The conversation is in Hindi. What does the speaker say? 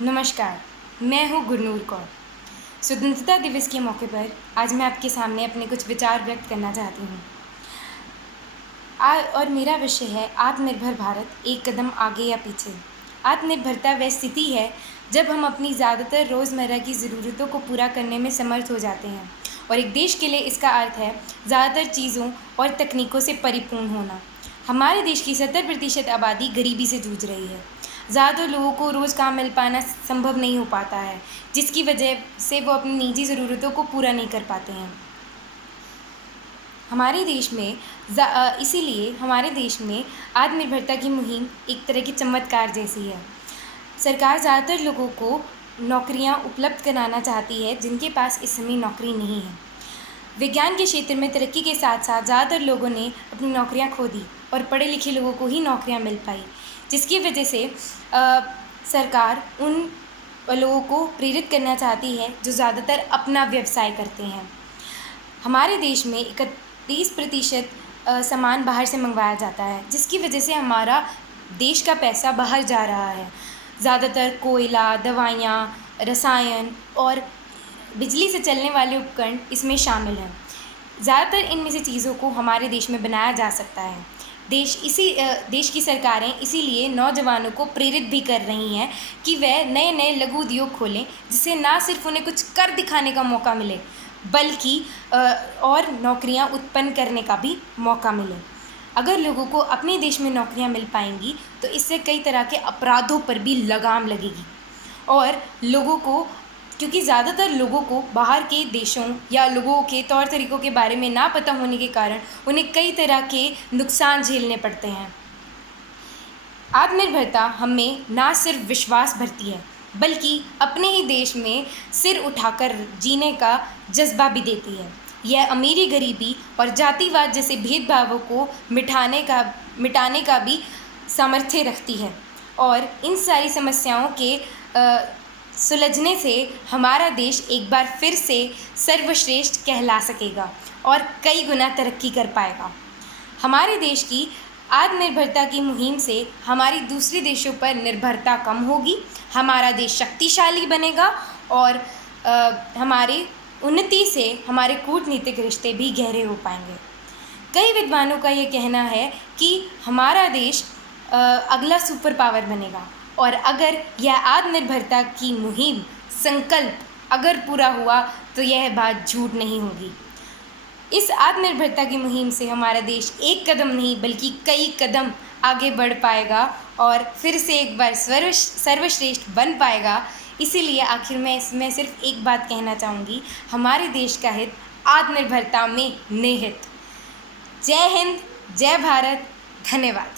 नमस्कार, मैं हूँ गुरनूर कौर। स्वतंत्रता दिवस के मौके पर आज मैं आपके सामने अपने कुछ विचार व्यक्त करना चाहती हूँ। और मेरा विषय है आत्मनिर्भर भारत, एक कदम आगे या पीछे। आत्मनिर्भरता वह स्थिति है जब हम अपनी ज़्यादातर रोज़मर्रा की ज़रूरतों को पूरा करने में समर्थ हो जाते हैं, और एक देश के लिए इसका अर्थ है ज़्यादातर चीज़ों और तकनीकों से परिपूर्ण होना। हमारे देश की 70% आबादी गरीबी से जूझ रही है। ज़्यादातर लोगों को रोज़ काम मिल पाना संभव नहीं हो पाता है, जिसकी वजह से वो अपनी निजी ज़रूरतों को पूरा नहीं कर पाते हैं। हमारे देश में इसीलिए हमारे देश में आत्मनिर्भरता की मुहिम एक तरह की चमत्कार जैसी है। सरकार ज़्यादातर लोगों को नौकरियां उपलब्ध कराना चाहती है जिनके पास इस समय नौकरी नहीं है। विज्ञान के क्षेत्र में तरक्की के साथ साथ ज़्यादातर लोगों ने अपनी नौकरियां खो दी और पढ़े लिखे लोगों को ही नौकरियां मिल पाई, जिसकी वजह से सरकार उन लोगों को प्रेरित करना चाहती है जो ज़्यादातर अपना व्यवसाय करते हैं। हमारे देश में 31% सामान बाहर से मंगवाया जाता है, जिसकी वजह से हमारा देश का पैसा बाहर जा रहा है। ज़्यादातर कोयला, दवाइयाँ, रसायन और बिजली से चलने वाले उपकरण इसमें शामिल हैं। ज़्यादातर इनमें से चीज़ों को हमारे देश में बनाया जा सकता है। देश की सरकारें इसीलिए नौजवानों को प्रेरित भी कर रही हैं कि वह नए नए लघु उद्योग खोलें, जिससे ना सिर्फ उन्हें कुछ कर दिखाने का मौका मिले बल्कि और नौकरियां उत्पन्न करने का भी मौका मिले। अगर लोगों को अपने देश में नौकरियां मिल पाएंगी तो इससे कई तरह के अपराधों पर भी लगाम लगेगी, और लोगों को, क्योंकि ज़्यादातर लोगों को बाहर के देशों या लोगों के तौर तरीक़ों के बारे में ना पता होने के कारण उन्हें कई तरह के नुकसान झेलने पड़ते हैं। आत्मनिर्भरता हमें ना सिर्फ विश्वास भरती है बल्कि अपने ही देश में सिर उठाकर जीने का जज्बा भी देती है। यह अमीरी, गरीबी और जातिवाद जैसे भेदभावों को मिटाने का भी सामर्थ्य रखती है, और इन सारी समस्याओं के सुलझने से हमारा देश एक बार फिर से सर्वश्रेष्ठ कहला सकेगा और कई गुना तरक्की कर पाएगा। हमारे देश की आत्मनिर्भरता की मुहिम से हमारी दूसरे देशों पर निर्भरता कम होगी, हमारा देश शक्तिशाली बनेगा और हमारी उन्नति से हमारे कूटनीतिक रिश्ते भी गहरे हो पाएंगे। कई विद्वानों का ये कहना है कि हमारा देश अगला सुपर पावर बनेगा, और अगर यह आत्मनिर्भरता की मुहिम संकल्प अगर पूरा हुआ तो यह बात झूठ नहीं होगी। इस आत्मनिर्भरता की मुहिम से हमारा देश एक कदम नहीं बल्कि कई कदम आगे बढ़ पाएगा और फिर से एक बार सर्वश्रेष्ठ बन पाएगा। इसीलिए आखिर में मैं सिर्फ एक बात कहना चाहूँगी, हमारे देश का हित आत्मनिर्भरता में निहित। जय हिंद, जय भारत, धन्यवाद।